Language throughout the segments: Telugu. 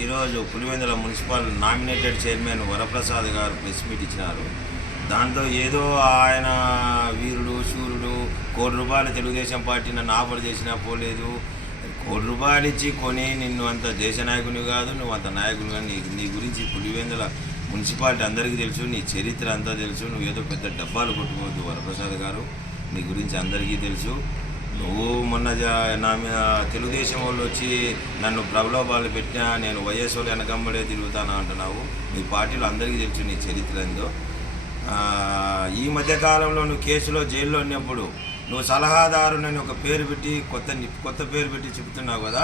ఈరోజు Pulivendula municipal nominated chairman Varaprasad గారు ప్రెస్ మీట్ ఇచ్చినారు. దాంతో ఏదో ఆయన వీరుడు శూరుడు ₹1,00,00,000 తెలుగుదేశం పార్టీ నన్ను ఆఫర్ చేసినా పోలేదు, ₹1,00,00,000 ఇచ్చి కొని నిన్ను అంత దేశ నాయకుని కాదు, నువ్వు అంత నాయకుని కాదు, నీ గురించి పులివెందుల మున్సిపాలిటీ అందరికీ తెలుసు, నీ చరిత్ర అంతా తెలుసు, నువ్వు ఏదో పెద్ద డబ్బాలు కొట్టుకోవద్దు వరప్రసాద్ గారు, నీ గురించి అందరికీ తెలుసు. నువ్వు మొన్న నా మీద తెలుగుదేశం వాళ్ళు వచ్చి నన్ను ప్రలోభాలు పెట్టినా నేను వైఎస్ వాళ్ళు వెనకంబడే తిరుగుతాను అంటున్నావు. నీ పార్టీలో అందరికీ తెలుసు నీ చరిత్ర ఏందో. ఈ మధ్యకాలంలో నువ్వు కేసులో జైల్లో ఉన్నప్పుడు నువ్వు సలహాదారునని ఒక పేరు పెట్టి కొత్త పేరు పెట్టి చెబుతున్నావు కదా.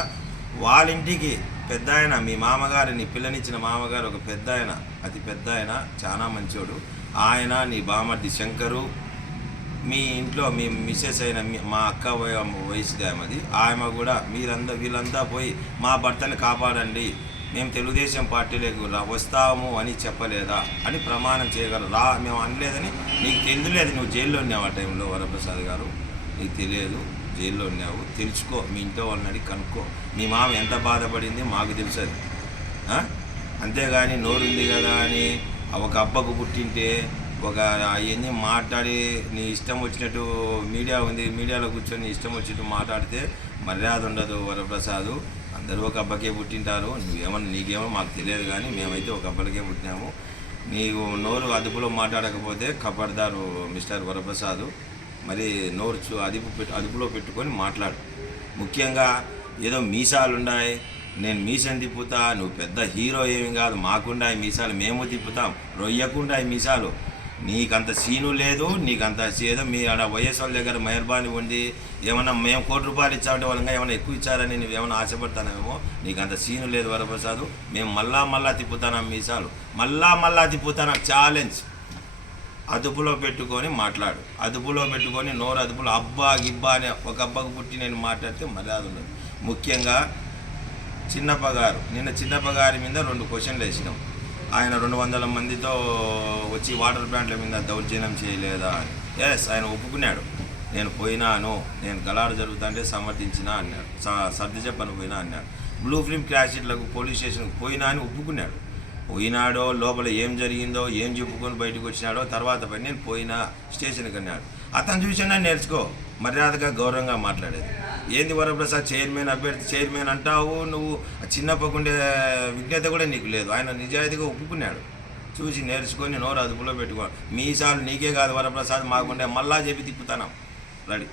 వాళ్ళ ఇంటికి పెద్ద ఆయన, మీ మామగారు, నీ పిల్లనిచ్చిన మామగారు ఒక పెద్ద ఆయన, అతి పెద్ద ఆయన, చాలా మంచోడు ఆయన. నీ బామర్ది శంకరు, మీ ఇంట్లో మీ మిస్సెస్ అయిన మా అక్క వయసుది ఆమెది, ఆమె కూడా వీళ్ళంతా పోయి మా భర్తని కాపాడండి, మేము తెలుగుదేశం పార్టీలోకి వస్తాము అని చెప్పలేదా అని ప్రమాణం చేయగలరు. మేము అనలేదని నీకు తెలియలేదు. నువ్వు జైల్లో ఉన్నావు ఆ టైంలో వరప్రసాద్ గారు, నీకు తెలియదు, జైల్లో ఉన్నావు. తెలుసుకో, మీ ఇంట్లో వాళ్ళని అడిగి కనుక్కో. మీ మామ ఎంత బాధపడింది మాకు తెలుసు అది. అంతేగాని నోరుంది కదా అని ఒక అబ్బకు పుట్టింటే ఒక అవన్నీ మాట్లాడి నీ ఇష్టం వచ్చినట్టు మీడియా ఉంది, మీడియాలో కూర్చొని నీ ఇష్టం వచ్చినట్టు మాట్లాడితే మర్యాద ఉండదు వరప్రసాద్. అందరూ ఒక అబ్బకే పుట్టింటారు, నీకేమో మాకు తెలియదు, కానీ మేమైతే ఒక అబ్బలకే పుట్టినాము. నీవు నోరు అదుపులో మాట్లాడకపోతే కపడదారు మిస్టర్ వరప్రసాద్. మరి నోరు అదుపులో పెట్టుకొని మాట్లాడు. ముఖ్యంగా ఏదో మీసాలు ఉన్నాయి, నేను మీసం తిప్పుతా, నువ్వు పెద్ద హీరో ఏమి కాదు, మాకుండాయి మీసాలు, మేము తిప్పుతాం, రొయ్యకుండాయి మీసాలు. నీకంత సీను లేదు, నీకంత ఏదో మీ వైఎస్ వాళ్ళ దగ్గర మెహర్బానీ ఉండి ఏమన్నా మేము ₹1,00,00,000 ఇచ్చామంటే వాళ్ళగా ఏమైనా ఎక్కువ ఇచ్చారని నువ్వు ఏమైనా ఆశపడతానేమో. నీకంత సీను లేదు వరప్రసాద్. మేము మళ్ళా తిప్పుతాను మీసాలు, మళ్ళా తిప్పుతాను. ఛాలెంజ్. అదుపులో పెట్టుకొని మాట్లాడు, అదుపులో పెట్టుకొని నోరు అదుపులో. అబ్బా గిబ్బా అని ఒక అబ్బకు పుట్టి నేను మాట్లాడితే మర్యాద ఉండదు. ముఖ్యంగా నిన్న చిన్నప్ప గారి మీద 2 క్వశ్చన్లు వేసినాం. ఆయన 200 మందితో వచ్చి వాటర్ ప్లాంట్ల మీద దౌర్జన్యం చేయలేదా అని. ఆయన ఒప్పుకున్నాడు, నేను పోయినాను, నేను గలాడు జరుగుతుంటే సమర్థించినా అన్నాడు, సర్ది చెప్పను పోయినా అన్నాడు. బ్లూ ఫిల్మ్ క్రాష్ షీట్లకు పోలీస్ స్టేషన్కి పోయినా అని ఒప్పుకున్నాడు. పోయినాడో లోపల ఏం జరిగిందో ఏం చెప్పుకొని బయటకు వచ్చినాడో తర్వాత పని నేను పోయినా స్టేషన్కి అన్నాడు. అతను చూసినా నేర్చుకో, మర్యాదగా గౌరవంగా మాట్లాడేది. ఏంది వరప్రసాద్ చైర్మన్ అంటావు, నువ్వు చిన్నప్పకుండే విజ్ఞత కూడా నీకు లేదు. ఆయన నిజాయితీగా ఒప్పుకున్నాడు, చూసి నేర్చుకొని నోరు అదుపులో పెట్టుకో. మీసాలు నీకే కాదు వరప్రసాద్, మాకుండే మళ్ళా చెప్పి తిప్పుతాను. రెడీ.